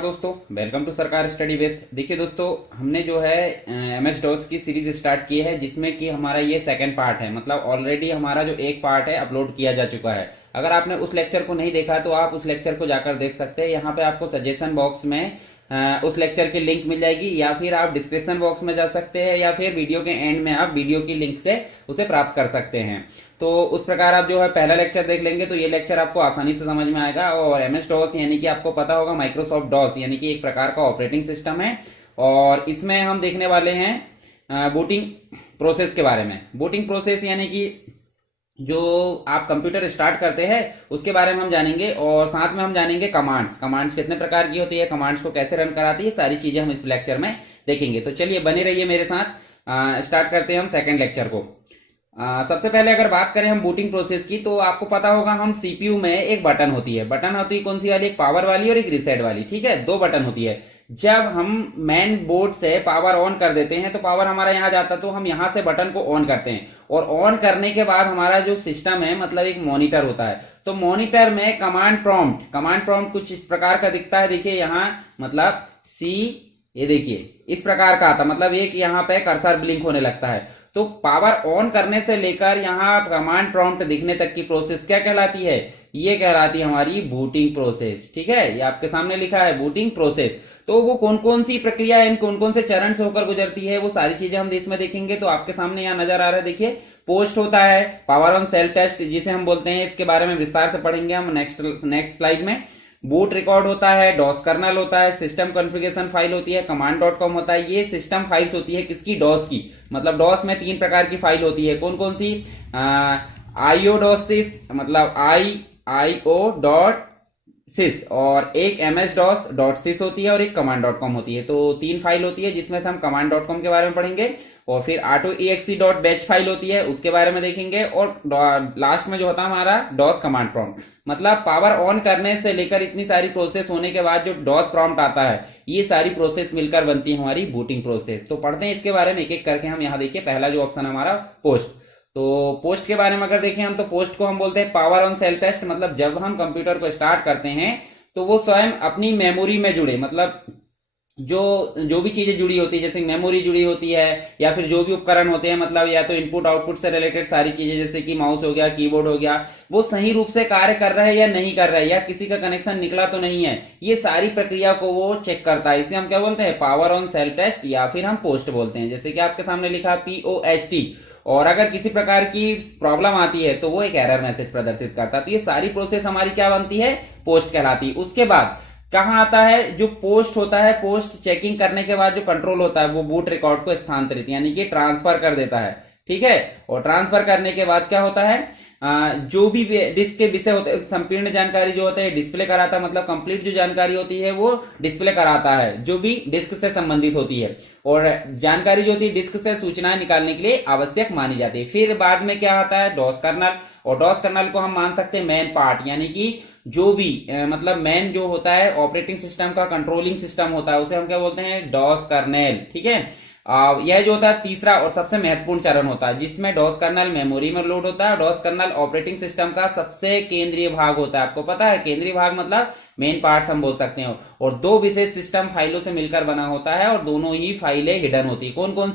नमस्कार दोस्तों, welcome to सरकार स्टडी बेस। देखिए दोस्तों, हमने जो है MS डॉस की सीरीज स्टार्ट की है, जिसमें कि हमारा ये सेकंड पार्ट है। मतलब ऑलरेडी हमारा जो एक पार्ट है अपलोड किया जा चुका है। अगर आपने उस लेक्चर को नहीं देखा तो आप उस लेक्चर को जाकर देख सकते हैं। यहाँ पे आपको सजेशन बॉक्स में उस लेक्चर की लिंक मिल जाएगी, या फिर आप डिस्क्रिप्शन बॉक्स में जा सकते हैं, या फिर वीडियो के एंड में आप वीडियो की लिंक से उसे प्राप्त कर सकते हैं। तो उस प्रकार आप जो है पहला लेक्चर देख लेंगे तो ये लेक्चर आपको आसानी से समझ में आएगा। और MS डॉस यानी कि आपको पता होगा माइक्रोसॉफ्ट डॉस यानी कि एक प्रकार का ऑपरेटिंग सिस्टम है, और इसमें हम देखने वाले हैं बूटिंग प्रोसेस के बारे में। बूटिंग प्रोसेस यानी कि जो आप कंप्यूटर स्टार्ट करते हैं उसके बारे में हम जानेंगे, और साथ में हम जानेंगे कमांड्स कितने प्रकार की होती है, कमांड्स को कैसे रन कराती है, सारी चीजें हम इस लेक्चर में देखेंगे। तो चलिए बने रहिए मेरे साथ। स्टार्ट करते हैं हम सेकंड लेक्चर को। सबसे पहले अगर बात करें हम बूटिंग प्रोसेस की, तो आपको पता होगा हम सीपीयू में एक बटन होती है कौन सी वाली, एक पावर वाली और एक रीसेट वाली। ठीक है, दो बटन होती है। जब हम मेन बोर्ड से पावर ऑन कर देते हैं तो पावर हमारा यहाँ जाता है, तो हम यहाँ से बटन को ऑन करते हैं, और ऑन करने के बाद हमारा जो सिस्टम है मतलब एक मॉनिटर होता है। तो मॉनिटर में कमांड प्रॉम्प्ट कुछ इस प्रकार का दिखता है। देखिए यहाँ मतलब ये देखिए इस प्रकार का आता, मतलब एक यहाँ पे कर्सर ब्लिंक होने लगता है। तो पावर ऑन करने से लेकर यहाँ कमांड प्रॉम्प्ट दिखने तक की प्रोसेस क्या कहलाती है? ये कहलाती है हमारी बूटिंग प्रोसेस। ठीक है, ये आपके सामने लिखा है बूटिंग प्रोसेस। तो वो कौन कौन सी प्रक्रिया इन कौन कौन से चरण से होकर गुजरती है, वो सारी चीजें हम इसमें देखेंगे। तो आपके सामने यहाँ नजर आ रहा है, देखिए पोस्ट होता है, पावर ऑन सेल टेस्ट जिसे हम बोलते हैं, इसके बारे में विस्तार से पढ़ेंगे हम नेक्स्ट स्लाइड में। बूट रिकॉर्ड होता है, डॉस कर्नल होता है, सिस्टम कॉन्फ़िगरेशन फाइल होती है, command.com होता है। ये सिस्टम फाइल्स होती है किसकी? डॉस की। मतलब डॉस में तीन प्रकार की फाइल होती है। कौन कौन सी? IO.sys मतलब IO.sys, और एक MS-DOS.sys होती है, और एक command.com होती है। तो तीन फाइल होती है, जिसमें से हम command.com के बारे में पढ़ेंगे, और फिर AutoEXE.batch फाइल होती है, उसके बारे में देखेंगे, और लास्ट में जो होता है हमारा डॉस कमांड प्रॉम्प्ट। मतलब पावर ऑन करने से लेकर इतनी सारी प्रोसेस होने के बाद जो डॉस प्रॉम्प्ट आता है, ये सारी प्रोसेस मिलकर बनती है हमारी बूटिंग प्रोसेस। तो पढ़ते हैं इसके बारे में एक एक करके हम। यहाँ देखिए पहला जो ऑप्शन हमारा पोस्ट। तो पोस्ट के बारे में अगर देखें हम, तो पोस्ट को हम बोलते हैं पावर ऑन सेल टेस्ट। मतलब जब हम कंप्यूटर को स्टार्ट करते हैं तो वो स्वयं अपनी मेमोरी में जुड़े, मतलब जो भी चीजें जुड़ी होती है, जैसे मेमोरी जुड़ी होती है, या फिर जो भी उपकरण होते हैं, मतलब या तो इनपुट आउटपुट से रिलेटेड सारी चीजें, जैसे कि माउस हो गया, कीबोर्ड हो गया, वो सही रूप से कार्य कर रहा है या नहीं कर रहा है, या किसी का कनेक्शन निकला तो नहीं है, ये सारी प्रक्रिया को वो चेक करता है। इसे हम क्या बोलते हैं? पावर ऑन सेल टेस्ट, या फिर हम पोस्ट बोलते हैं। जैसे कि आपके सामने लिखा POST। और अगर किसी प्रकार की प्रॉब्लम आती है तो वो एक एरर मैसेज प्रदर्शित करता है। तो ये सारी प्रोसेस हमारी क्या बनती है? पोस्ट कहलाती है। उसके बाद कहां आता है? जो पोस्ट होता है, पोस्ट चेकिंग करने के बाद जो कंट्रोल होता है वो बूट रिकॉर्ड को स्थानांतरित यानी कि ट्रांसफर कर देता है। ठीक है, और ट्रांसफर करने के बाद क्या होता है? जो भी डिस्क के विषय होते हैं, संपूर्ण जानकारी जो होता है डिस्प्ले कराता है। मतलब कंप्लीट जो जानकारी होती है वो डिस्प्ले कराता है, जो भी डिस्क से संबंधित होती है। और जानकारी जो होती है डिस्क से सूचनाएं निकालने के लिए आवश्यक मानी जाती है। फिर बाद में क्या आता है? DOS kernel. और डॉस कर्नल को हम मान सकते हैं मेन पार्ट, यानी कि जो भी मतलब मेन जो होता है ऑपरेटिंग सिस्टम का कंट्रोलिंग सिस्टम होता है, उसे हम क्या बोलते हैं? DOS kernel. ठीक है, यह जो होता है तीसरा और सबसे महत्वपूर्ण चरण होता है, जिसमें डॉस कर्नल मेमोरी में लोड होता है। डॉस कर्नल ऑपरेटिंग सिस्टम का सबसे केंद्रीय भाग होता है। आपको पता है केंद्रीय भाग मतलब मेन पार्ट्स हम बोल सकते हैं। और दो विशेष सिस्टम फाइलों से मिलकर बना होता है, और दोनों ही फाइलें हिडन होती है। कौन कौन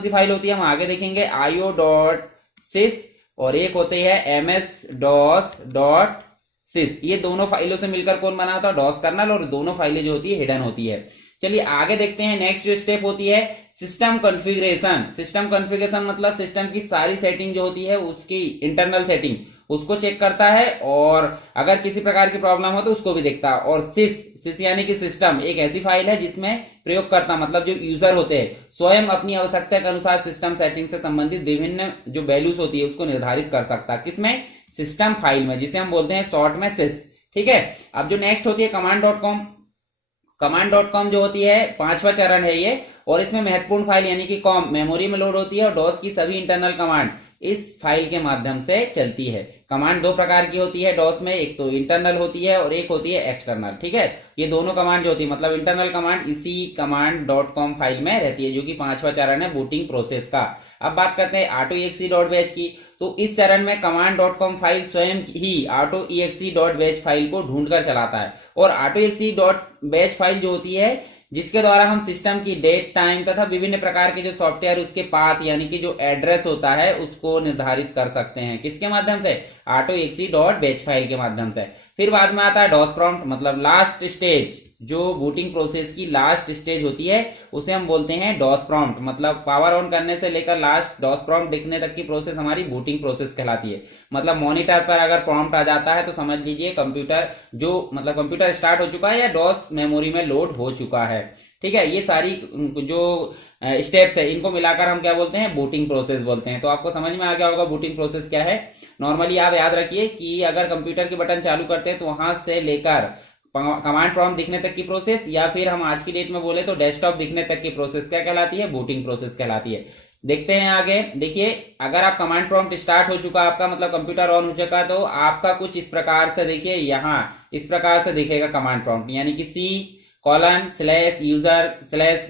सी फाइल होती है हम आगे देखेंगे। IO.sys और एक होती है MS-DOS.sys। ये दोनों फाइलों से मिलकर कौन बना होता है? DOS kernel. और दोनों फाइलें जो होती है हिडन होती है। चलिए आगे देखते हैं। नेक्स्ट जो स्टेप होती है सिस्टम कॉन्फ़िगरेशन। सिस्टम कॉन्फ़िगरेशन मतलब सिस्टम की सारी सेटिंग जो होती है, उसकी इंटरनल सेटिंग, उसको चेक करता है, और अगर किसी प्रकार की प्रॉब्लम हो तो उसको भी देखता है। और सिस यानी कि सिस्टम एक ऐसी फाइल है जिसमें प्रयोगकर्ता मतलब जो यूजर होते हैं स्वयं अपनी आवश्यकता के अनुसार सिस्टम सेटिंग से संबंधित विभिन्न जो वैल्यूज होती है उसको निर्धारित कर सकता है। किसमें? सिस्टम फाइल में, जिसे हम बोलते हैं शॉर्ट में सिस। ठीक है, अब जो नेक्स्ट होती है command.com जो होती है पांचवा चरण है ये, और इसमें महत्वपूर्ण फाइल यानी कि कॉम मेमोरी में लोड होती है और डॉस की सभी इंटरनल कमांड इस फाइल के माध्यम से चलती है। कमांड दो प्रकार की होती है डॉस में, एक तो इंटरनल होती है और एक होती है एक्सटर्नल। ठीक है, ये दोनों कमांड जो होती है मतलब इंटरनल कमांड इसी command.com फाइल में रहती है, जो कि 5वां चरण है बूटिंग प्रोसेस का। अब बात करते हैं AutoEXE.batch की। तो इस चरण में command.com फाइल स्वयं ही AutoEXE.batch फाइल को ढूंढकर चलाता है और AutoEXE.batch फाइल जो होती है जिसके द्वारा हम सिस्टम की डेट, टाइम तथा विभिन्न प्रकार के जो सॉफ्टवेयर उसके पाथ यानी कि जो एड्रेस होता है उसको निर्धारित कर सकते हैं। किसके माध्यम से? AutoEXE.batch फाइल के माध्यम से। फिर बाद में आता है डॉस प्रॉम्प्ट, मतलब लास्ट स्टेज, जो बूटिंग प्रोसेस की लास्ट स्टेज होती है उसे हम बोलते हैं डॉस प्रॉम्प्ट। मतलब पावर ऑन करने से लेकर लास्ट डॉस प्रॉम्प्ट दिखने तक की प्रोसेस हमारी बूटिंग प्रोसेस कहलाती है। मतलब मॉनिटर पर अगर प्रॉम्प्ट आ जाता है तो समझ लीजिए कंप्यूटर मतलब कंप्यूटर स्टार्ट हो चुका है या डॉस मेमोरी में लोड हो चुका है। ठीक है, ये सारी जो स्टेप्स है इनको मिलाकर हम क्या बोलते हैं? बूटिंग प्रोसेस बोलते हैं। तो आपको समझ में आ गया होगा बूटिंग प्रोसेस क्या है। नॉर्मली आप याद रखिए कि अगर कंप्यूटर के बटन चालू करते हैं तो वहां से लेकर कमांड प्रॉम्प्ट दिखने तक की प्रोसेस, या फिर हम आज की डेट में बोले तो डेस्कटॉप दिखने तक की प्रोसेस क्या कहलाती है? बूटिंग प्रोसेस कहलाती है। देखते हैं आगे। देखिए, अगर आप कमांड प्रॉम्प्ट स्टार्ट हो चुका आपका, मतलब कंप्यूटर ऑन हो चुका, तो आपका कुछ इस प्रकार से देखिए, यहाँ इस प्रकार से दिखेगा कमांड प्रॉम्प्ट, यानी कि C:/user/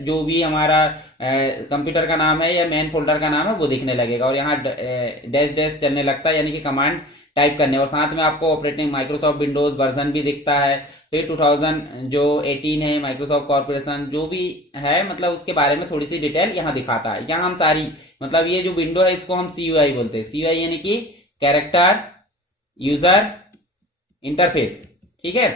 जो भी हमारा कंप्यूटर का नाम है या मेन फोल्डर का नाम है वो दिखने लगेगा और यहाँ डैश डैश चलने लगता है, यानी कि कमांड टाइप करने। और साथ में आपको ऑपरेटिंग माइक्रोसॉफ्ट विंडोज वर्जन भी दिखता है। फिर 2018 है, माइक्रोसॉफ्ट कॉर्पोरेशन जो भी है, मतलब उसके बारे में थोड़ी सी डिटेल यहाँ दिखाता है। यहाँ हम सारी, मतलब ये जो विंडो है इसको हम CUI बोलते हैं। CUI यानी कि कैरेक्टर यूजर इंटरफेस। ठीक है,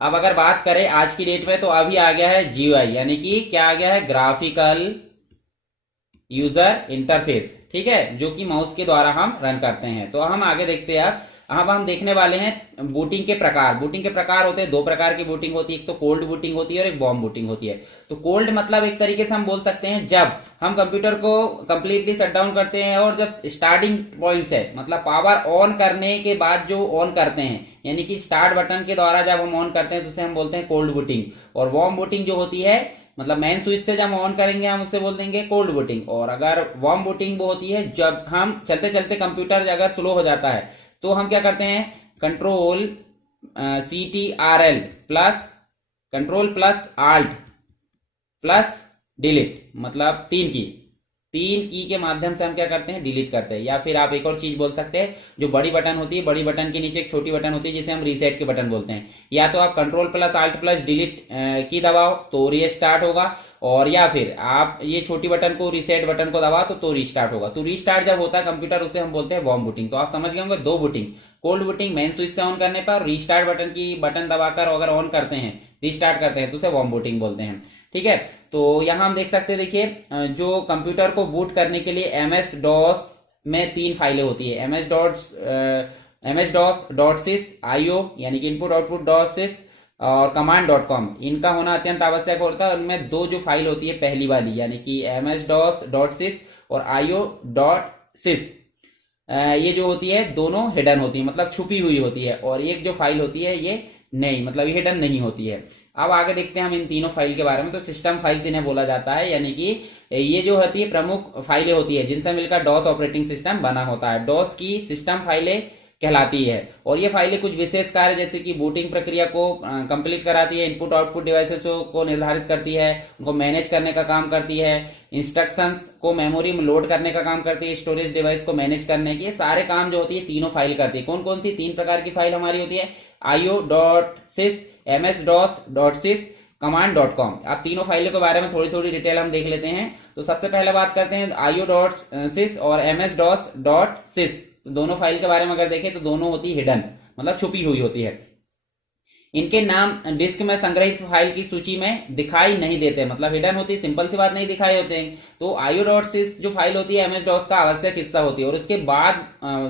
अब अगर बात करें आज की डेट में तो अभी आ गया है GUI, यानी कि क्या आ गया है? Graphical user interface. ठीक है, जो कि माउस के द्वारा हम रन करते हैं। तो हम आगे देखते हैं। अब हम देखने वाले हैं बूटिंग के प्रकार। बूटिंग के प्रकार होते हैं, दो प्रकार की बूटिंग होती है, एक तो कोल्ड बूटिंग होती है और एक वार्म बूटिंग होती है। तो कोल्ड मतलब एक तरीके से हम बोल सकते हैं जब हम कंप्यूटर को कंप्लीटली शट डाउन करते हैं और जब स्टार्टिंग पॉइंट से, मतलब पावर ऑन करने के बाद जो ऑन करते हैं, यानी कि स्टार्ट बटन के द्वारा जब हम ऑन करते हैं तो उसे हम बोलते हैं कोल्ड बूटिंग। और वार्म बूटिंग जो होती है, मतलब मेन स्विच से जब हम ऑन करेंगे हम उसे बोल देंगे कोल्ड बूटिंग। और अगर वार्म बूटिंग वो होती है जब हम चलते चलते कंप्यूटर अगर स्लो हो जाता है तो हम क्या करते हैं? Control CTRL plus ALT plus delete, मतलब तीन की के माध्यम से हम क्या करते हैं? डिलीट करते हैं। या फिर आप एक और चीज बोल सकते हैं, जो बड़ी बटन होती है, बड़ी बटन के नीचे एक छोटी बटन होती है जिसे हम रीसेट के बटन बोलते हैं। या तो आप control plus ALT plus delete की दबाओ तो रीस्टार्ट होगा, और या फिर आप ये छोटी बटन को, रीसेट बटन को दबाओ तो रीस्टार्ट होगा। तो रीस्टार्ट जब होता है कंप्यूटर उसे हम बोलते हैं वार्म बूटिंग। तो आप समझ गए होंगे दो booting, cold booting main switch से ऑन करने पर, और रीस्टार्ट बटन की बटन दबाकर अगर ऑन करते हैं, रीस्टार्ट करते हैं तो उसे वार्म बूटिंग बोलते हैं। ठीक है, तो यहां हम देख सकते हैं, देखिए जो कंप्यूटर को बूट करने के लिए MS-DOS में 3 फाइलें होती है। MS-DOS.sys IO यानी कि इनपुट आउटपुट .sys और command.com, इनका होना अत्यंत आवश्यक होता है। उनमें दो जो फाइल होती है, पहली वाली यानी कि MS-DOS.sys और IO.sys, ये जो होती है दोनों हिडन होती है, मतलब छुपी हुई होती है। और एक जो फाइल होती है ये नहीं, मतलब ये हिडन नहीं होती है। अब आगे देखते हैं हम इन तीनों फाइल के बारे में। तो सिस्टम फाइल्स इन्हें बोला जाता है, यानी कि ये जो होती है प्रमुख फाइलें होती है जिनसे मिलकर डॉस ऑपरेटिंग सिस्टम बना होता है। डॉस की सिस्टम फाइलें कहलाती है और ये फाइलें कुछ विशेष कार्य जैसे कि बूटिंग प्रक्रिया को कंप्लीट कराती है, इनपुट आउटपुट डिवाइसेस को निर्धारित करती है, उनको मैनेज करने का काम करती है, इंस्ट्रक्शंस को मेमोरी में लोड करने का काम करती है, स्टोरेज डिवाइस को मैनेज करने के सारे काम जो होती है तीनों फाइल करती है। कौन कौन सी 3 प्रकार की फाइल हमारी होती है? IO.sys, MS-DOS.sys, command.com। अब तीनों फाइलों के बारे में थोड़ी थोड़ी डिटेल हम देख लेते हैं। तो सबसे पहले बात करते हैं IO.sys और MS-DOS.sys। दोनों फाइल के बारे में अगर देखें तो दोनों होती है हिडन, मतलब छुपी हुई होती है। इनके नाम डिस्क में संग्रहित फाइल की सूची में दिखाई नहीं देते, मतलब हिडन होती है, सिंपल सी बात, नहीं दिखाई होते हैं। तो IO.sys जो फाइल होती है MS-DOS का आवश्यक हिस्सा होती है और उसके बाद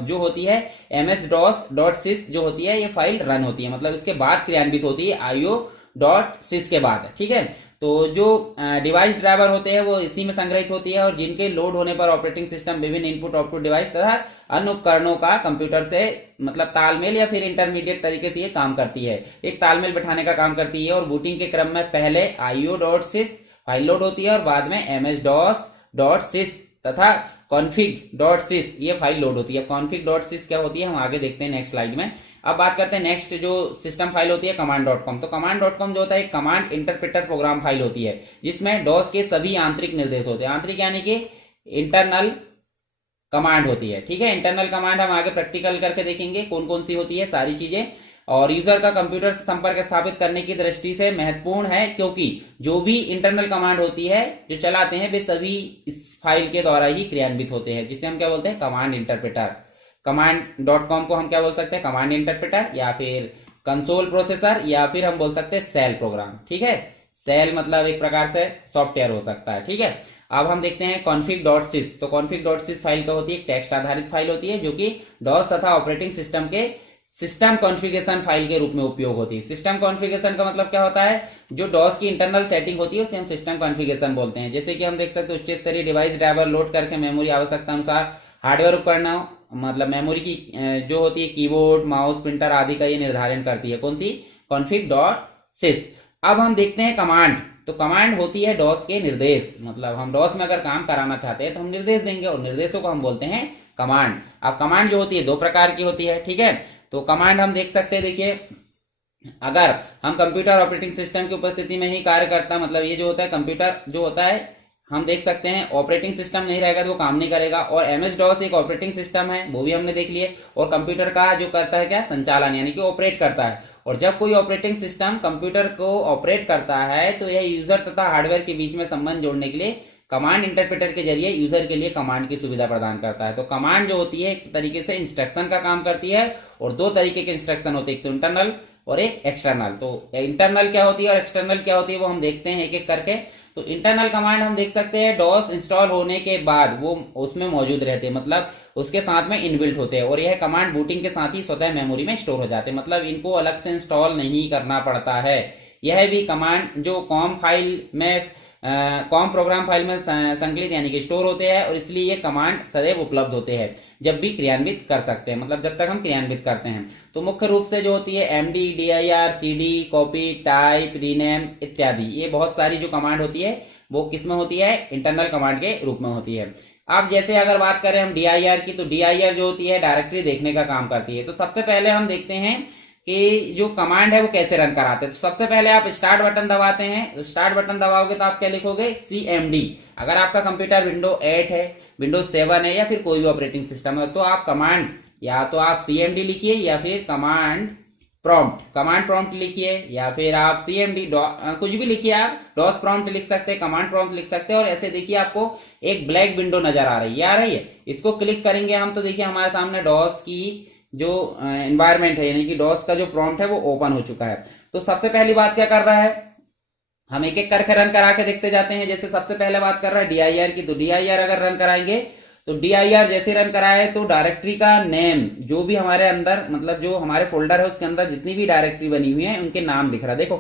जो होती है MS-DOS.sys जो होती है ये फाइल रन होती है, मतलब इसके बाद क्रियान्वित होती है IO.sys के बाद। ठीक है, तो जो डिवाइस ड्राइवर होते हैं वो इसी में संग्रहित होती है और जिनके लोड होने पर ऑपरेटिंग सिस्टम विभिन्न इनपुट आउटपुट डिवाइस तथा अन्य उपकरणों का कंप्यूटर से मतलब तालमेल या फिर इंटरमीडिएट तरीके से ये काम करती है, एक तालमेल बैठाने का काम करती है। और बूटिंग के क्रम में पहले IO.sys फाइल लोड होती है और बाद में ms-dos.sys तथा config.sys ये फाइल लोड होती है। config.sys क्या होती है हम आगे देखते हैं नेक्स्ट स्लाइड में। अब बात करते हैं नेक्स्ट जो सिस्टम फाइल होती है command.com। तो command.com जो होता है एक कमांड इंटरप्रेटर प्रोग्राम फाइल होती है जिसमें डॉस के सभी आंतरिक निर्देश होते हैं। आंतरिक यानी कि इंटरनल कमांड होती है, ठीक है। इंटरनल कमांड हम आगे प्रैक्टिकल करके देखेंगे कौन कौन सी होती है सारी चीजें। और यूजर का कंप्यूटर से संपर्क स्थापित करने की दृष्टि से महत्वपूर्ण है क्योंकि जो भी इंटरनल कमांड होती है जो चलाते हैं वे सभी इस फाइल के द्वारा ही क्रियान्वित होते हैं, जिसे हम क्या बोलते हैं कमांड इंटरप्रेटर। command.com को हम क्या बोल सकते हैं कमांड इंटरप्रेटर या फिर कंसोल प्रोसेसर या फिर हम बोल सकते हैं सेल प्रोग्राम, ठीक है। सेल मतलब एक प्रकार से सॉफ्टवेयर हो सकता है, ठीक है। अब हम देखते हैं config.sys। तो config.sys फाइल क्या होती है एक टेक्स्ट आधारित फाइल होती है जो कि डॉस तथा ऑपरेटिंग सिस्टम के सिस्टम कॉन्फ़िगरेशन फाइल के रूप में उपयोग होती है। सिस्टम कॉन्फ़िगरेशन का मतलब क्या होता है जो डॉस की इंटरनल सेटिंग होती है उसे हम सिस्टम कॉन्फ़िगरेशन बोलते हैं। जैसे कि हम देख सकते हैं उच्च स्तरीय डिवाइस ड्राइवर लोड करके मेमोरी आवश्यकता अनुसार हार्डवेयर उपकरणों मतलब मेमोरी की जो होती है कीबोर्ड माउस प्रिंटर आदि का ये निर्धारण करती है कौन सी config.sys। अब हम देखते हैं कमांड। तो कमांड होती है डॉस के निर्देश, मतलब हम डॉस में अगर काम कराना चाहते हैं तो हम निर्देश देंगे और निर्देशों को हम बोलते हैं कमांड। अब कमांड जो होती है दो प्रकार की होती है, ठीक है। तो कमांड हम देख सकते हैं, देखिए अगर हम कंप्यूटर ऑपरेटिंग सिस्टम की उपस्थिति में ही कार्य करता मतलब ये जो होता है कंप्यूटर जो होता है हम देख सकते हैं ऑपरेटिंग सिस्टम नहीं रहेगा तो वो काम नहीं करेगा। और एमएस डॉस एक ऑपरेटिंग सिस्टम है वो भी हमने देख लिए और कंप्यूटर का जो करता है क्या संचालन यानी कि ऑपरेट करता है। और जब कोई ऑपरेटिंग सिस्टम कंप्यूटर को ऑपरेट करता है तो यह यूजर तथा हार्डवेयर के बीच में संबंध जोड़ने के लिए कमांड इंटरप्रेटर के जरिए यूजर के लिए कमांड की सुविधा प्रदान करता है। तो कमांड जो होती है एक तरीके से इंस्ट्रक्शन का काम करती है और दो तरीके के इंस्ट्रक्शन होते हैं, एक तो इंटरनल और एक एक्सटर्नल। तो इंटरनल क्या होती है और एक्सटर्नल क्या होती है वो हम देखते हैं एक एक करके। तो इंटरनल कमांड हम देख सकते हैं डॉस इंस्टॉल होने के बाद वो उसमें मौजूद रहते हैं मतलब उसके साथ में इनबिल्ट होते हैं और यह कमांड बूटिंग के साथ ही स्वतः मेमोरी में स्टोर हो जाते हैं, मतलब इनको अलग से इंस्टॉल नहीं करना पड़ता है। यह भी कमांड जो कॉम फाइल में कॉम प्रोग्राम फाइल में संकलित यानी कि स्टोर होते हैं और इसलिए ये कमांड सदैव उपलब्ध होते हैं जब भी क्रियान्वित कर सकते हैं, मतलब जब तक हम क्रियान्वित करते हैं। तो मुख्य रूप से जो होती है MD dir cd copy type rename इत्यादि ये बहुत सारी जो कमांड होती है वो किसमें होती है इंटरनल कमांड के रूप में होती है। अब जैसे अगर बात करें हम dir की तो dir जो होती है डायरेक्टरी देखने का काम करती है। तो सबसे पहले हम देखते हैं कि जो कमांड है वो कैसे रन कराते हैं। तो सबसे पहले आप स्टार्ट बटन दबाते हैं, स्टार्ट बटन दबाओगे तो आप क्या लिखोगे cmd। अगर आपका कंप्यूटर विंडो 8 है विंडोज 7 है या फिर कोई भी ऑपरेटिंग सिस्टम है तो आप कमांड या तो आप cmd लिखिए या फिर कमांड प्रॉम्प्ट लिखिए या फिर आप cmd कुछ भी लिखिए, आप डॉस प्रॉम्प्ट लिख सकते हैं कमांड प्रॉम्प्ट लिख सकते हैं। और ऐसे देखिए आपको एक ब्लैक विंडो नजर आ रही है, इसको क्लिक करेंगे हम तो देखिए हमारे सामने डॉस की जो एनवायरमेंट है यानी कि डॉस का जो प्रॉम्प्ट है वो ओपन हो चुका है। तो सबसे पहली बात क्या कर रहा है हम एक एक करके रन करा के देखते जाते हैं। जैसे सबसे पहले बात कर रहा है dir की, तो dir अगर रन कराएंगे तो dir जैसे रन कराए तो डायरेक्टरी का नेम जो भी हमारे अंदर मतलब जो हमारे फोल्डर है उसके अंदर जितनी भी डायरेक्टरी बनी हुई है उनके नाम दिख रहा है। देखो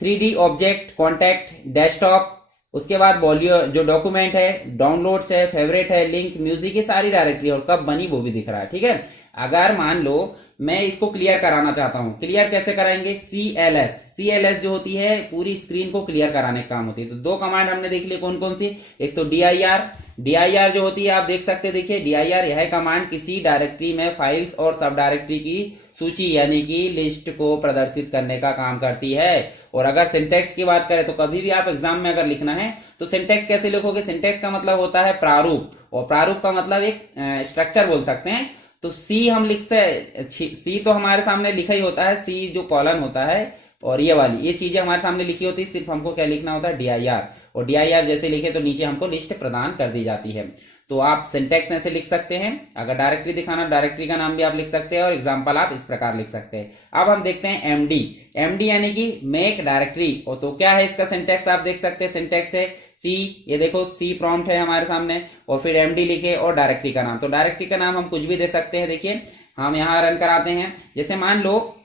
3D ऑब्जेक्ट कॉन्टैक्ट डेस्कटॉप, उसके बाद वॉल्यूम जो डॉक्यूमेंट है डाउनलोड्स है फेवरेट है लिंक म्यूजिक ये सारी डायरेक्टरी और कब बनी वो भी दिख रहा है, ठीक है। अगर मान लो मैं इसको क्लियर कराना चाहता हूं, क्लियर कैसे कराएंगे cls जो होती है पूरी स्क्रीन को क्लियर कराने का काम होती है। तो दो कमांड हमने देख ली कौन कौन सी, एक तो dir जो होती है आप देख सकते हैं, देखिए dir यह कमांड किसी डायरेक्टरी में फाइल्स और सब डायरेक्टरी की सूची यानी कि लिस्ट को प्रदर्शित करने का काम करती है। और अगर सिंटेक्स की बात करें तो कभी भी आप एग्जाम में अगर लिखना है तो सिंटेक्स कैसे लिखोगे, सिंटेक्स का मतलब होता है प्रारूप और प्रारूप का मतलब एक स्ट्रक्चर बोल सकते हैं। तो सी हम लिखते सी तो हमारे सामने लिखा ही होता है, सी जो कॉलन होता है और ये वाली ये चीजें हमारे सामने लिखी होती है, सिर्फ हमको क्या लिखना होता है dir और dir जैसे लिखे तो नीचे हमको लिस्ट प्रदान कर दी जाती है। तो आप सिंटेक्स ऐसे लिख सकते हैं, अगर डायरेक्टरी दिखाना डायरेक्टरी का नाम भी आप लिख सकते हैं और एग्जाम्पल आप इस प्रकार लिख सकते हैं। अब हम देखते हैं md यानी कि मेक डायरेक्टरी। और तो क्या है इसका सिंटेक्स आप देख सकते हैं, सिंटेक्स है सी, ये देखो सी प्रॉम्प्ट है हमारे सामने और फिर md लिखे और डायरेक्टरी का नाम। तो डायरेक्टरी का नाम हम कुछ भी दे सकते हैं। देखिए हम यहाँ रन कराते हैं, जैसे मान लो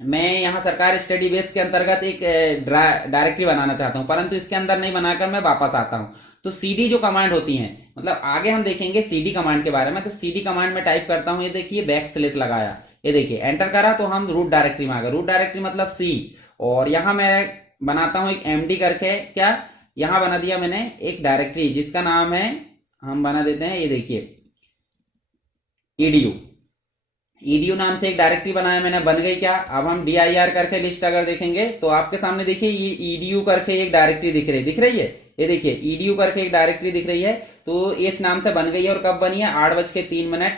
मैं यहाँ सरकार स्टडी बेस के अंतर्गत एक डायरेक्टरी बनाना चाहता हूँ परंतु इसके अंदर नहीं बनाकर मैं वापस आता हूँ। तो cd जो कमांड होती है मतलब आगे हम देखेंगे cd कमांड के बारे में। तो cd कमांड में टाइप करता हूँ, ये देखिए बैकस्लैश लगाया, ये देखिए एंटर करा तो हम रूट डायरेक्टरी में आ गए। रूट डायरेक्टरी मतलब सी और यहाँ मैं बनाता हूँ एक md करके क्या यहां बना दिया मैंने एक डायरेक्टरी जिसका नाम है, हम बना देते हैं, ये देखिए edu। edu नाम से एक डायरेक्टरी बनाया मैंने, बन गई क्या। अब हम dir करके लिस्ट अगर देखेंगे तो आपके सामने देखिए ये edu करके एक डायरेक्टरी दिख रही है, ये देखिए edu करके एक डायरेक्टरी दिख रही है। तो इस नाम से बन गई है और कब बनी है, 8:03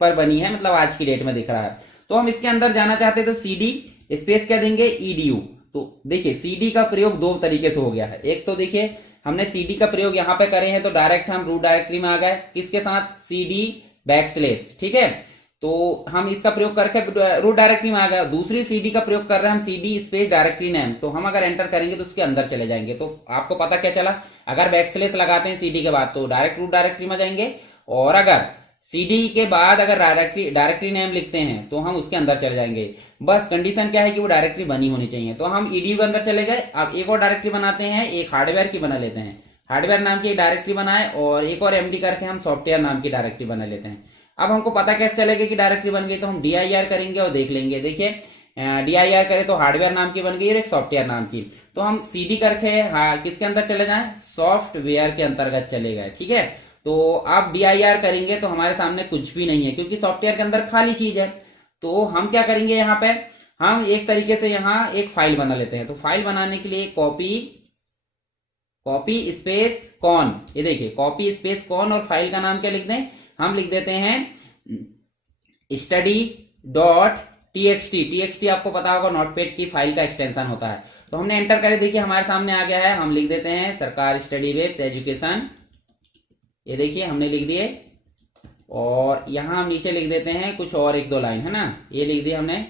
पर बनी है, मतलब आज की डेट में दिख रहा है। तो हम इसके अंदर जाना चाहते हैं तो cd स्पेस क्या देंगे, edu। तो देखिए cd का प्रयोग दो तरीके से हो गया है। एक तो देखिए हमने cd का प्रयोग यहां पे करे हैं तो डायरेक्ट हम रूट डायरेक्टरी में आ गए, किसके साथ, cd/, ठीक है। तो हम इसका प्रयोग करके रूट डायरेक्टरी में आ गए। दूसरी cd का प्रयोग कर रहे हैं हम, cd स्पेस डायरेक्टरी नेम, तो हम अगर एंटर करेंगे तो उसके अंदर चले जाएंगे। तो आपको पता क्या चला, अगर बैकस्लेस लगाते हैं cd के बाद तो डायरेक्ट रूट डायरेक्टरी में जाएंगे, और अगर cd के बाद अगर डायरेक्टरी नेम लिखते हैं तो हम उसके अंदर चले जाएंगे। बस कंडीशन क्या है कि वो डायरेक्टरी बनी होनी चाहिए। तो हम edu के अंदर चले गए। अब एक और डायरेक्टरी बनाते हैं, एक हार्डवेयर की बना लेते हैं, हार्डवेयर नाम की एक डायरेक्टरी बनाए, और एक और md करके हम सॉफ्टवेयर नाम की डायरेक्टरी बना लेते हैं। अब हमको पता कैसे चलेगा कि डायरेक्टरी बन गई, तो हम dir करेंगे और देख लेंगे। देखिए dir करें तो हार्डवेयर नाम की बन गई और एक सॉफ्टवेयर नाम की। तो हम cd करके किसके अंदर चले जाएं, सॉफ्टवेयर के अंतर्गत चले गए, ठीक है। तो आप dir करेंगे तो हमारे सामने कुछ भी नहीं है, क्योंकि सॉफ्टवेयर के अंदर खाली चीज है। तो हम क्या करेंगे, यहाँ पे हम एक तरीके से यहाँ एक फाइल बना लेते हैं। तो फाइल बनाने के लिए कॉपी स्पेस कॉन, ये देखिए कॉपी स्पेस कॉन, और फाइल का नाम क्या लिख दें, हम लिख देते हैं study.txt। आपको पता होगा नोटपैड की फाइल का एक्सटेंशन होता है। तो हमने एंटर करे, देखिए हमारे सामने आ गया है। हम लिख देते हैं सरकार स्टडी बेस्ड एजुकेशन, ये देखिए हमने लिख दिए, और यहां हम नीचे लिख देते हैं कुछ और एक दो लाइन, है ना, ये लिख दिया हमने।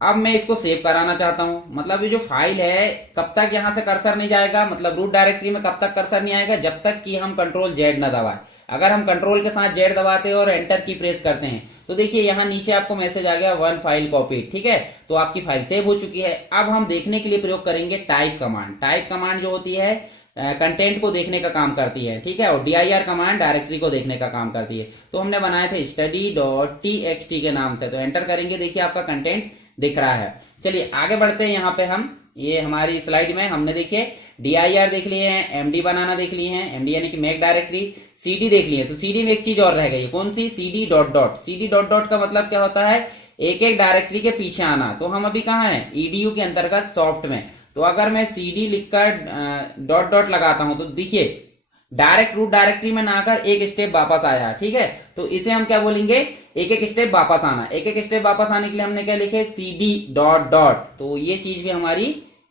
अब मैं इसको सेव कराना चाहता हूं, मतलब ये जो फाइल है कब तक यहां से कर्सर नहीं जाएगा, मतलब रूट डायरेक्टरी में कब तक कर्सर नहीं आएगा, जब तक कि हम कंट्रोल जेड ना दबाए। अगर हम कंट्रोल के साथ जेड दबाते हैं और एंटर की प्रेस करते हैं तो देखिए यहाँ नीचे आपको मैसेज आ गया 1 फाइल कॉपी, ठीक है। तो आपकी फाइल सेव हो चुकी है। अब हम देखने के लिए प्रयोग करेंगे टाइप कमांड। टाइप कमांड जो होती है कंटेंट को देखने का काम करती है, ठीक है, और dir कमांड डायरेक्टरी को देखने का काम करती है। तो हमने बनाए थे study.txt के नाम से। तो एंटर करेंगे, देखिए आपका कंटेंट दिख रहा है। चलिए आगे बढ़ते हैं। यहाँ पे हम ये हमारी स्लाइड में हमने देखिए dir देख लिए हैं, md बनाना देख लिए हैं, md यानी कि मेक डायरेक्टरी, cd देख लिए। तो cd में एक चीज और रह गई, कौन सी, cd dot dot. cd dot dot का मतलब क्या होता है, एक एक डायरेक्टरी के पीछे आना। तो हम अभी कहाँ हैं, edu के अंतर्गत सॉफ्ट में। तो अगर मैं cd लिखकर डॉट डॉट लगाता हूं तो देखिए डायरेक्ट रूट डायरेक्टरी में ना आकर एक स्टेप वापस आया, ठीक है। तो इसे हम क्या बोलेंगे, एक एक स्टेप वापस आना। एक एक स्टेप वापस आने के लिए हमने क्या लिखे, cd डॉट डॉट। तो ये चीज भी हमारी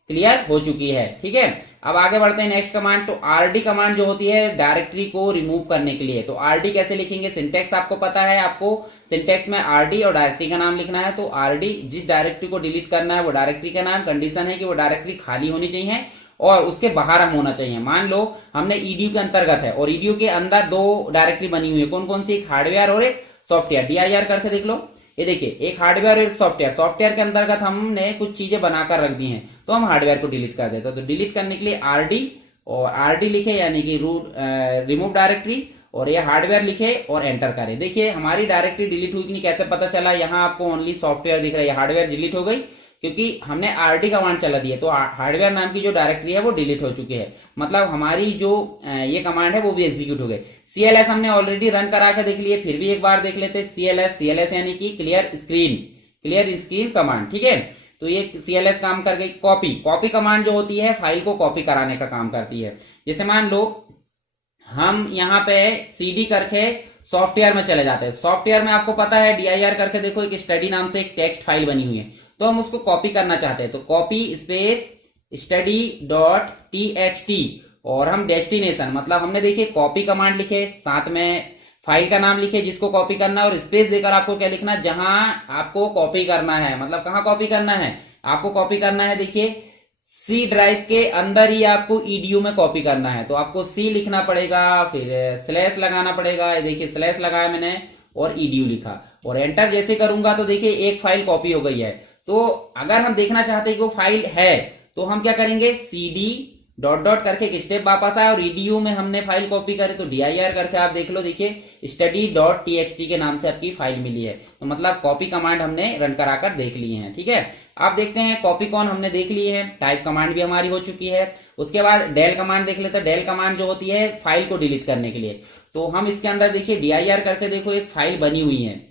क्लियर हो चुकी है, ठीक है। अब आगे बढ़ते हैं नेक्स्ट कमांड। तो rd कमांड जो होती है डायरेक्टरी को रिमूव करने के लिए। तो rd कैसे लिखेंगे, सिंटेक्स आपको पता है, आपको सिंटेक्स में rd और डायरेक्टरी का नाम लिखना है। तो rd जिस डायरेक्टरी को डिलीट करना है वो डायरेक्टरी का नाम, कंडीशन है कि वो डायरेक्टरी खाली होनी चाहिए और उसके बाहर हम होना चाहिए। मान लो हमने edu के अंतर्गत है और edu के अंदर दो डायरेक्टरी बनी हुई है, कौन कौन सी, एक हार्डवेयर और एक सॉफ्टवेयर। dir करके देख लो, ये देखिए एक हार्डवेयर और एक सॉफ्टवेयर। सॉफ्टवेयर के अंतर्गत हमने कुछ चीजें बनाकर रख दी हैं, तो हम हार्डवेयर को डिलीट कर देते हैं। तो डिलीट करने के लिए rd और rd लिखे, यानी कि रूट रिमूव डायरेक्टरी, और ये हार्डवेयर लिखे और एंटर करें। देखिए हमारी डायरेक्टरी डिलीट हुई कि नहीं, कैसे पता चला, यहाँ आपको ओनली सॉफ्टवेयर दिख रहा है, हार्डवेयर डिलीट हो गई क्योंकि हमने rd कमांड चला दिया। तो हार्डवेयर नाम की जो डायरेक्टरी है वो डिलीट हो चुकी है, मतलब हमारी जो ये कमांड है वो भी एग्जीक्यूट हो गई। cls हमने ऑलरेडी रन करा के देख लिए, फिर भी एक बार देख लेते। cls यानी कि क्लियर स्क्रीन कमांड, ठीक है। तो ये cls काम कर गई। कॉपी कमांड जो होती है फाइल को कॉपी कराने का काम करती है। जैसे मान लो हम यहाँ पे cd करके सॉफ्टवेयर में चले जाते हैं। सॉफ्टवेयर में आपको पता है dir करके देखो एक स्टडी नाम से एक टेक्स्ट फाइल बनी हुई है, तो हम उसको कॉपी करना चाहते हैं। तो कॉपी स्पेस study.txt और हम डेस्टिनेशन, मतलब हमने देखिए कॉपी कमांड लिखे, साथ में फाइल का नाम लिखे जिसको कॉपी करना है, और स्पेस देकर आपको क्या लिखना, जहां आपको कॉपी करना है, मतलब कहां कॉपी करना है, आपको कॉपी करना है देखिए सी ड्राइव के अंदर ही आपको edu में कॉपी करना है। तो आपको सी लिखना पड़ेगा, फिर स्लैश लगाना पड़ेगा, ये देखिए स्लैश लगाया मैंने और edu लिखा, और एंटर जैसे करूंगा तो देखिए एक फाइल कॉपी हो गई है। तो अगर हम देखना चाहते हैं कि वो फाइल है तो हम क्या करेंगे, cd डॉट डॉट करके एक स्टेप वापस आया और ईडीयू में हमने फाइल कॉपी करे तो dir करके आप देख लो, देखिए study.txt के नाम से आपकी फाइल मिली है। तो मतलब कॉपी कमांड हमने रन कराकर देख ली है। ठीक है, आप देखते हैं कॉपी कौन हमने देख ली है, टाइप कमांड भी हमारी हो चुकी है। उसके बाद डेल कमांड देख लेते हैं। डेल कमांड जो होती है फाइल को डिलीट करने के लिए, तो हम इसके अंदर देखिए dir करके देखो एक फाइल बनी हुई है,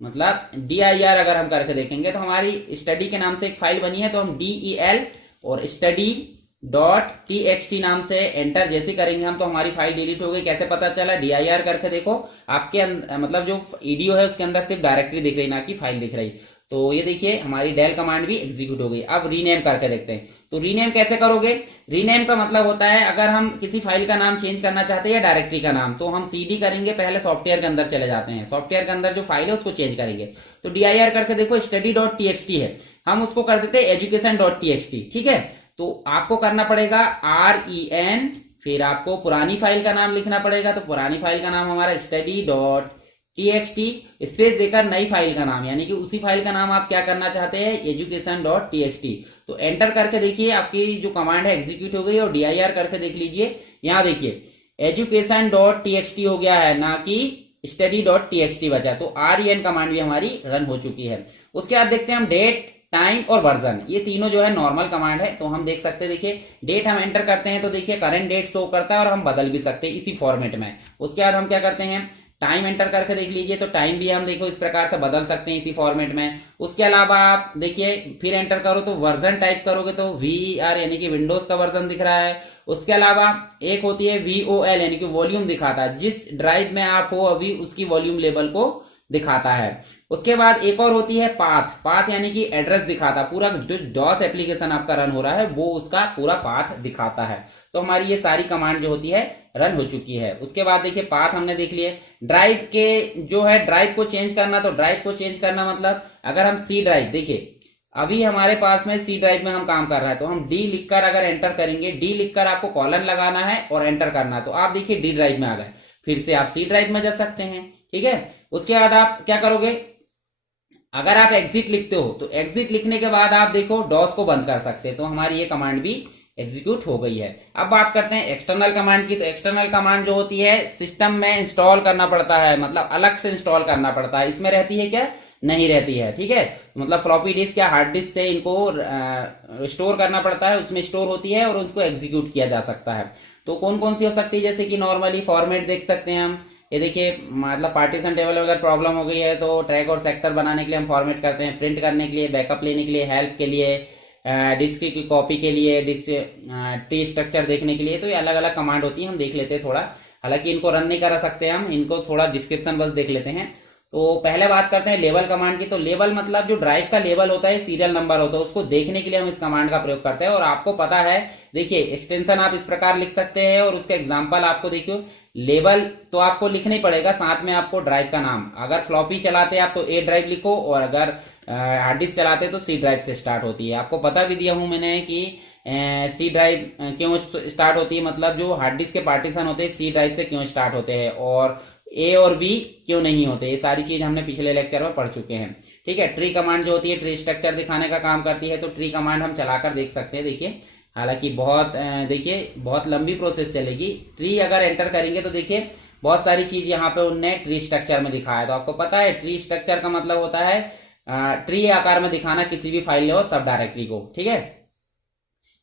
मतलब dir अगर हम करके देखेंगे तो हमारी स्टडी के नाम से एक फाइल बनी है। तो हम del और study.txt नाम से एंटर जैसे करेंगे हम तो हमारी फाइल डिलीट हो गई। कैसे पता चला? dir करके देखो, आपके मतलब जो ईडीओ है उसके अंदर सिर्फ डायरेक्टरी दिख रही, ना कि फाइल दिख रही। तो ये देखिए हमारी डेल कमांड भी एग्जीक्यूट हो गई। अब रीनेम करके देखते हैं। तो रीनेम कैसे करोगे? रीनेम का मतलब होता है अगर हम किसी फाइल का नाम चेंज करना चाहते हैं या डायरेक्टरी का नाम, तो हम सीडी करेंगे, पहले सॉफ्टवेयर के अंदर चले जाते हैं, सॉफ्टवेयर के अंदर जो फाइल है उसको चेंज करेंगे। तो dir करके देखो study.txt है, हम उसको कर देते हैं education.txt। ठीक है, तो आपको करना पड़ेगा REN, फिर आपको पुरानी फाइल का नाम लिखना पड़ेगा। तो पुरानी फाइल का नाम हमारा study.txt स्पेस देकर नई फाइल का नाम, यानी कि उसी फाइल का नाम आप क्या करना चाहते हैं, education.txt। तो एंटर करके देखिए आपकी जो कमांड है एग्जीक्यूट हो गई। और dir करके देख लीजिए, यहां देखिए education.txt हो गया है, ना कि study.txt बचा। तो REN कमांड भी हमारी रन हो चुकी है। उसके बाद देखते हैं हम डेट, टाइम और वर्जन, ये तीनों जो है नॉर्मल कमांड है। तो हम देख सकते हैं, देखिए डेट हम एंटर करते हैं तो देखिए करंट डेट शो करता है और हम बदल भी सकते हैं इसी फॉर्मेट में। उसके बाद हम क्या करते हैं, टाइम एंटर करके देख लीजिए, तो टाइम भी हम देखो इस प्रकार से बदल सकते हैं इसी फॉर्मेट में। उसके अलावा आप देखिए फिर एंटर करो तो वर्जन टाइप करोगे तो VER यानी कि विंडोज का वर्जन दिख रहा है। उसके अलावा एक होती है VOL यानी कि वॉल्यूम दिखाता है, जिस ड्राइव में आप हो अभी उसकी वॉल्यूम लेवल को दिखाता है। उसके बाद एक और होती है पाथ, पाथ यानी कि एड्रेस दिखाता, पूरा जो डॉस एप्लीकेशन आपका रन हो रहा है वो उसका पूरा पाथ दिखाता है। तो हमारी ये सारी कमांड जो होती है रन हो चुकी है। उसके बाद देखिए पाथ हमने देख लिए। ड्राइव के जो है ड्राइव को चेंज करना, तो ड्राइव को चेंज करना मतलब अगर हम सी ड्राइव, देखिए अभी हमारे पास में सी ड्राइव में हम काम कर रहा है, तो हम डी लिखकर अगर एंटर करेंगे, डी लिखकर आपको कॉलन लगाना है और एंटर करना है, तो आप देखिए डी ड्राइव में आ गए, फिर से आप सी ड्राइव में जा सकते हैं। ठीक है, उसके बाद आप क्या करोगे, अगर आप एग्जिट लिखते हो तो एग्जिट लिखने के बाद आप देखो डॉस को बंद कर सकते हैं। तो हमारी ये कमांड भी एग्जीक्यूट हो गई है। अब बात करते हैं एक्सटर्नल कमांड की। तो एक्सटर्नल कमांड जो होती है सिस्टम में इंस्टॉल करना पड़ता है, मतलब अलग से इंस्टॉल करना पड़ता है। इसमें रहती है क्या? नहीं रहती है। ठीक है, मतलब फ्लॉपी डिस्क या हार्ड डिस्क से इनको स्टोर करना पड़ता है, उसमें स्टोर होती है और उसको एग्जीक्यूट किया जा सकता है। तो कौन कौन सी हो सकती है, जैसे कि नॉर्मली फॉर्मेट देख सकते हैं हम, ये देखिए मतलब पार्टीशन टेबल में अगर प्रॉब्लम हो गई है तो ट्रैक और सेक्टर बनाने के लिए हम फॉर्मेट करते हैं, प्रिंट करने के लिए, बैकअप लेने के लिए, हेल्प के लिए, डिस्क की कॉपी के लिए, डिस्क ट्री स्ट्रक्चर देखने के लिए। तो ये अलग अलग कमांड होती है, हम देख लेते हैं थोड़ा, हालांकि इनको रन नहीं करा सकते हम, इनको थोड़ा डिस्क्रिप्शन बस देख लेते हैं। तो पहले बात करते हैं लेवल कमांड की। तो लेवल मतलब जो ड्राइव का लेवल होता है, सीरियल नंबर होता है, उसको देखने के लिए हम इस कमांड का प्रयोग करते हैं। और आपको पता है, देखिए एक्सटेंशन आप इस प्रकार लिख सकते हैं और उसका एग्जांपल आपको देखियो, लेवल तो आपको लिखना ही पड़ेगा, साथ में आपको ड्राइव का नाम। अगर फ्लॉपी चलाते हैं आप तो ए ड्राइव लिखो, और अगर हार्ड डिस्क चलाते हैं तो सी ड्राइव से स्टार्ट होती है। आपको पता भी दिया हूं मैंने कि सी ड्राइव क्यों स्टार्ट होती है, मतलब जो हार्ड डिस्क के पार्टीशन होते हैं सी ड्राइव से क्यों स्टार्ट होते हैं, और ए और बी क्यों नहीं होते, ये सारी चीज हमने पिछले लेक्चर में पढ़ चुके हैं। ठीक है, ट्री कमांड जो होती है ट्री स्ट्रक्चर दिखाने का काम करती है। तो ट्री कमांड हम चलाकर देख सकते हैं, देखिए हालांकि बहुत देखिए बहुत लंबी प्रोसेस चलेगी। ट्री अगर एंटर करेंगे तो देखिए बहुत सारी चीज यहाँ पे उनने ट्री स्ट्रक्चर में दिखाया। तो आपको पता है ट्री स्ट्रक्चर का मतलब होता है ट्री आकार में दिखाना किसी भी फाइल और सब डायरेक्टरी को। ठीक है,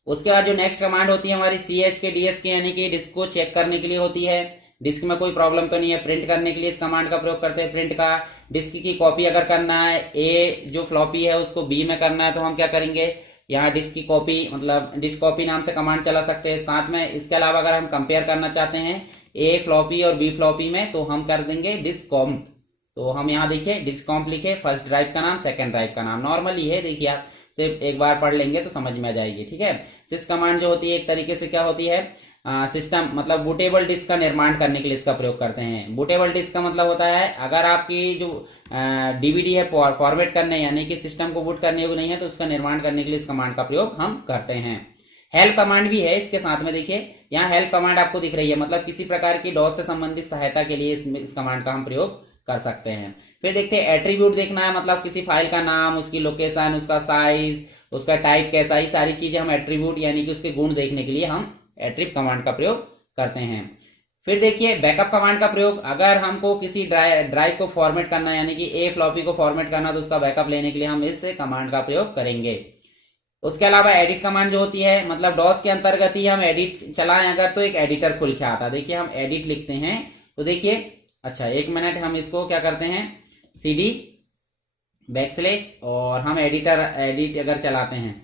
उसके बाद जो नेक्स्ट कमांड होती है हमारी CH के DS के, यानी कि डिस्क को चेक करने के लिए होती है, डिस्क में कोई प्रॉब्लम तो नहीं है। प्रिंट करने के लिए इस कमांड का प्रयोग करते हैं, प्रिंट का। डिस्क की कॉपी अगर करना है, ए जो फ्लॉपी है उसको बी में करना है, तो हम क्या करेंगे, यहाँ डिस्क की कॉपी मतलब डिस्क कॉपी नाम से कमांड चला सकते हैं। साथ में इसके अलावा अगर हम कंपेयर करना चाहते हैं ए फ्लॉपी और बी फ्लॉपी में, तो हम कर देंगे डिस्क कॉम्प। तो हम यहाँ देखिए डिस्क कॉम्प लिखे, फर्स्ट ड्राइव का नाम, सेकंड ड्राइव का नाम, नॉर्मली है, देखिए आप सिर्फ एक बार पढ़ लेंगे तो समझ में आ जाएगी। ठीक है, सिस कमांड जो होती है एक तरीके से क्या होती है, सिस्टम मतलब बूटेबल डिस्क का निर्माण करने के लिए इसका प्रयोग करते हैं। बूटेबल डिस्क का मतलब होता है अगर आपकी जो डीवीडी है फॉर्मेट करने यानी कि सिस्टम को बूट करने योग्य नहीं है, तो उसका निर्माण करने के लिए इस कमांड का प्रयोग हम करते हैं। हेल्प कमांड भी है इसके साथ में, देखिए यहाँ हेल्प कमांड आपको दिख रही है, मतलब किसी प्रकार की डॉस से संबंधित सहायता के लिए इस कमांड का हम प्रयोग कर सकते हैं। फिर देखते हैं एट्रीब्यूट देखना है, मतलब किसी फाइल का नाम, उसकी लोकेशन, उसका साइज, उसका टाइप कैसा, ये सारी चीजें हम एट्रीब्यूट यानी कि उसके गुण देखने के लिए हम एट्रिप कमांड का प्रयोग करते हैं। फिर देखिए बैकअप कमांड का प्रयोग, अगर हमको किसी ड्राइव को फॉर्मेट करना यानी कि ए फ्लॉपी को फॉर्मेट करना तो उसका बैकअप लेने के लिए हम इस कमांड का प्रयोग करेंगे। उसके अलावा एडिट कमांड जो होती है, मतलब डॉस के अंतर्गत ही हम एडिट चलाएं अगर तो एक एडिटर खुल के आता है। देखिए हम एडिट लिखते हैं तो देखिए, अच्छा एक मिनट, हम इसको क्या करते हैं CD बैकस्लैश और हम एडिट अगर चलाते हैं,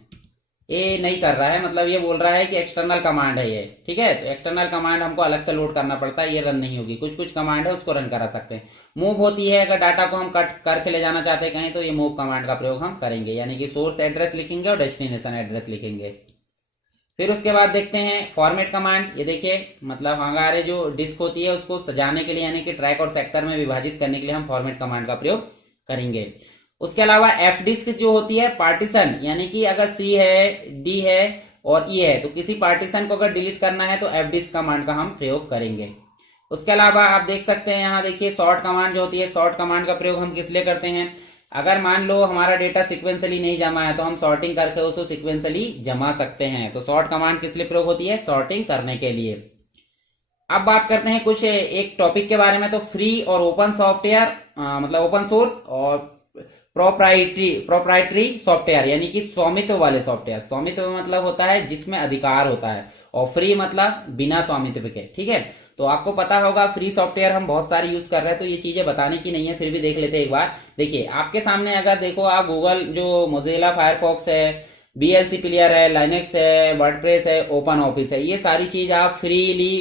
ये नहीं कर रहा है, मतलब ये बोल रहा है कि एक्सटर्नल कमांड है ये, ठीक है। तो एक्सटर्नल कमांड हमको अलग से लोड करना पड़ता है, ये रन नहीं होगी। कुछ कुछ कमांड है उसको रन करा सकते हैं। मूव होती है, अगर डाटा को हम कट करके ले जाना चाहते हैं कहीं तो ये मूव कमांड का प्रयोग हम करेंगे, यानी कि सोर्स एड्रेस लिखेंगे और डेस्टिनेशन एड्रेस लिखेंगे। फिर उसके बाद देखते हैं फॉर्मेट कमांड। ये देखिए मतलब हमारे जो डिस्क होती है उसको सजाने के लिए यानी कि ट्रैक और सेक्टर में विभाजित करने के लिए हम फॉर्मेट कमांड का प्रयोग करेंगे। उसके अलावा एफ डिस्क जो होती है पार्टीशन, यानी कि अगर C है, D है और E है तो किसी पार्टीशन को अगर डिलीट करना है तो एफ डिस्क कमांड का हम प्रयोग करेंगे। उसके अलावा आप देख सकते हैं यहाँ देखिए सॉर्ट कमांड जो होती है, सॉर्ट कमांड का प्रयोग हम किस लिए करते हैं, अगर मान लो हमारा डेटा सिक्वेंसली नहीं जमा है तो हम सॉर्टिंग करके उसको सिक्वेंसली जमा सकते हैं। तो सॉर्ट कमांड किस लिए प्रयोग होती है, सॉर्टिंग करने के लिए। अब बात करते हैं कुछ एक टॉपिक के बारे में, तो फ्री और ओपन सॉफ्टवेयर मतलब ओपन सोर्स और प्रोप्राइटरी सॉफ्टवेयर, यानी कि स्वामित्व वाले सॉफ्टवेयर। स्वामित्व मतलब होता है जिसमें अधिकार होता है और फ्री मतलब बिना स्वामित्व के, ठीक है। तो आपको पता होगा फ्री सॉफ्टवेयर हम बहुत सारे यूज कर रहे हैं, तो ये चीजें बताने की नहीं है, फिर भी देख लेते हैं एक बार। देखिए आपके सामने अगर देखो आप गूगल जो मोजिला फायरफॉक्स है, BLC प्लेयर है, लाइनेक्स है, वर्डप्रेस है, ओपन ऑफिस है, ये सारी चीज आप फ्रीली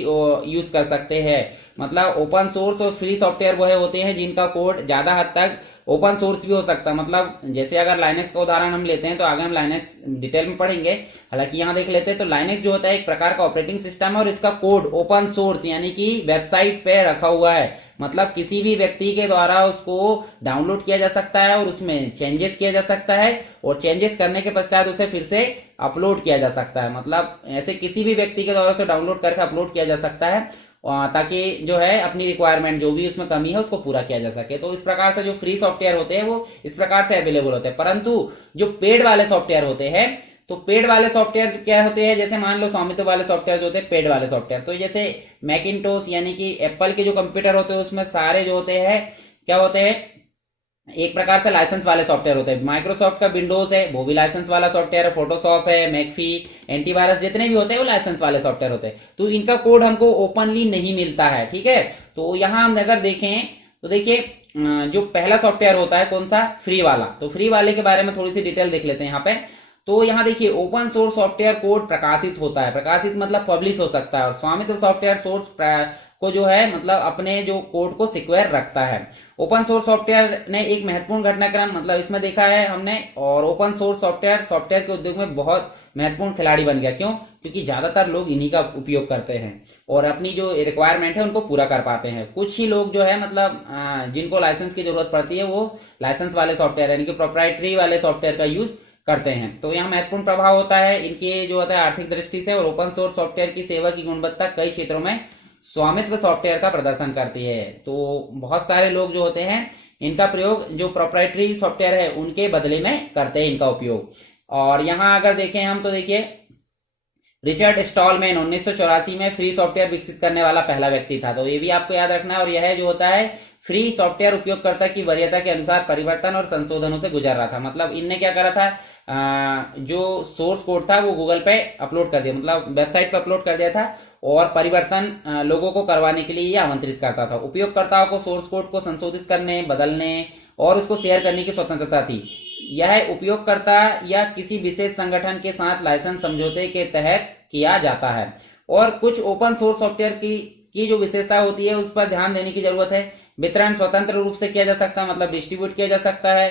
यूज कर सकते हैं। मतलब ओपन सोर्स और फ्री सॉफ्टवेयर वो होते हैं जिनका कोड ज्यादा हद तक ओपन सोर्स भी हो सकता है। मतलब जैसे अगर लाइनेक्स का उदाहरण हम लेते हैं तो आगे हम लाइनेक्स डिटेल में पढ़ेंगे, हालांकि यहाँ देख लेते हैं। तो लाइनेक्स जो होता है एक प्रकार का ऑपरेटिंग सिस्टम है और इसका कोड ओपन सोर्स यानी कि वेबसाइट पे रखा हुआ है, मतलब किसी भी व्यक्ति के द्वारा उसको डाउनलोड किया जा सकता है और उसमें चेंजेस किया जा सकता है और चेंजेस करने के पश्चात उसे फिर से अपलोड किया जा सकता है। मतलब ऐसे किसी भी व्यक्ति के द्वारा उसे डाउनलोड करके अपलोड किया जा सकता है ताकि जो है अपनी रिक्वायरमेंट जो भी उसमें कमी है उसको पूरा किया जा सके। तो इस प्रकार से जो फ्री सॉफ्टवेयर होते हैं वो इस प्रकार से अवेलेबल होते हैं। परंतु जो पेड वाले सॉफ्टवेयर होते हैं, तो पेड वाले सॉफ्टवेयर क्या होते हैं, जैसे मान लो स्वामित्व वाले सॉफ्टवेयर जो होते हैं पेड वाले सॉफ्टवेयर, तो जैसे मैकिंटोश यानी कि एप्पल के जो कंप्यूटर होते हैं उसमें सारे जो होते हैं क्या होते हैं, एक प्रकार से लाइसेंस वाले सॉफ्टवेयर होते हैं। माइक्रोसॉफ्ट का विंडोज है वो भी लाइसेंस वाला सॉफ्टवेयर है, फोटोशॉप है, मैकफी, एंटीवायरस, जितने भी होते हैं वो लाइसेंस वाले सॉफ्टवेयर होते हैं। तो इनका कोड हमको ओपनली नहीं मिलता है, ठीक है। तो यहाँ हम अगर देखें तो देखिए जो पहला सॉफ्टवेयर होता है कौन सा, फ्री वाला। तो फ्री वाले के बारे में थोड़ी सी डिटेल देख लेते हैं यहाँ पे। तो यहाँ देखिए ओपन सोर्स सॉफ्टवेयर कोड प्रकाशित होता है, प्रकाशित मतलब पब्लिश हो सकता है, और स्वामित्व सॉफ्टवेयर सोर्स को जो है मतलब अपने जो कोड को सिक्योर रखता है। ओपन सोर्स सॉफ्टवेयर ने एक महत्वपूर्ण घटनाक्रम मतलब इसमें देखा है हमने, और ओपन सोर्स सॉफ्टवेयर के उद्योग में बहुत महत्वपूर्ण खिलाड़ी बन गया। क्यों? क्योंकि ज्यादातर लोग इन्हीं का उपयोग करते हैं और अपनी जो रिक्वायरमेंट है उनको पूरा कर पाते हैं। कुछ ही लोग जो है मतलब जिनको लाइसेंस की जरूरत पड़ती है वो लाइसेंस वाले सॉफ्टवेयर यानी कि प्रोप्राइटरी वाले सॉफ्टवेयर का यूज करते हैं। तो यहाँ महत्वपूर्ण प्रभाव होता है इनके जो होता है आर्थिक दृष्टि से, और ओपन सोर्स सॉफ्टवेयर की सेवा की गुणवत्ता कई क्षेत्रों में स्वामित्व सॉफ्टवेयर का प्रदर्शन करती है। तो बहुत सारे लोग जो होते हैं इनका प्रयोग जो प्रोप्राइटरी सॉफ्टवेयर है उनके बदले में करते हैं इनका उपयोग। और यहाँ अगर देखें हम तो देखिए रिचर्ड स्टॉलमैन 1984 में फ्री सॉफ्टवेयर विकसित करने वाला पहला व्यक्ति था। तो ये भी आपको याद रखना है। और यह जो होता है फ्री सॉफ्टवेयर उपयोगकर्ता की वरीयता के अनुसार परिवर्तन और संशोधनों से गुजर रहा था। मतलब इनने क्या करा था, जो सोर्स कोड था वो गूगल पे अपलोड कर दिया, मतलब वेबसाइट पे अपलोड कर दिया था, और परिवर्तन लोगों को करवाने के लिए ये आमंत्रित करता था। उपयोगकर्ताओं को सोर्स कोड को संशोधित करने, बदलने और उसको शेयर करने की स्वतंत्रता थी। यह उपयोगकर्ता या किसी विशेष संगठन के साथ लाइसेंस समझौते के तहत किया जाता है। और कुछ ओपन सोर्स सॉफ्टवेयर की जो विशेषता होती है उस पर ध्यान देने की जरूरत है। वितरण स्वतंत्र रूप से किया जा सकता है, मतलब डिस्ट्रीब्यूट किया जा सकता है।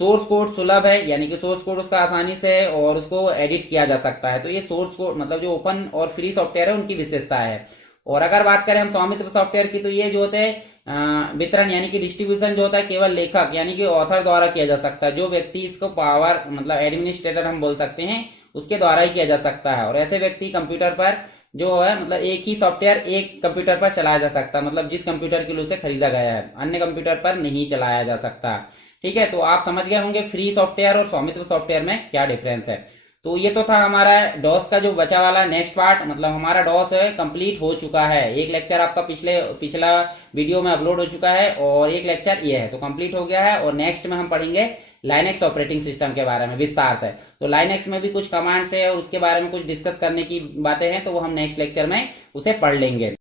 सोर्स कोड सुलभ है, यानी कि सोर्स कोड उसका आसानी से और उसको एडिट किया जा सकता है। तो ये सोर्स कोड मतलब जो ओपन और फ्री सॉफ्टवेयर है उनकी विशेषता है। और अगर बात करें हम स्वामित्व सॉफ्टवेयर की, तो ये जो होते हैं वितरण यानी कि डिस्ट्रीब्यूशन जो होता है केवल लेखक यानी कि ऑथर द्वारा किया जा सकता है। जो व्यक्ति इसको पावर मतलब एडमिनिस्ट्रेटर हम बोल सकते हैं उसके द्वारा ही किया जा सकता है। और ऐसे व्यक्ति कंप्यूटर पर जो है मतलब एक ही सॉफ्टवेयर एक कंप्यूटर पर चलाया जा सकता है, मतलब जिस कंप्यूटर के लिए उसे खरीदा गया है, अन्य कंप्यूटर पर नहीं चलाया जा सकता। ठीक है, तो आप समझ गए होंगे फ्री सॉफ्टवेयर और स्वामित्व सॉफ्टवेयर में क्या डिफरेंस है। तो ये तो था हमारा डॉस का जो बचा वाला नेक्स्ट पार्ट, मतलब हमारा डॉस है कंप्लीट हो चुका है। एक लेक्चर आपका पिछला वीडियो में अपलोड हो चुका है और एक लेक्चर ये है, तो कंप्लीट हो गया है। और नेक्स्ट में हम पढ़ेंगे लाइनेक्स ऑपरेटिंग सिस्टम के बारे में विस्तार से। तो लाइनेक्स में भी कुछ कमांड्स है और उसके बारे में कुछ डिस्कस करने की बातें हैं, तो वो हम नेक्स्ट लेक्चर में उसे पढ़ लेंगे।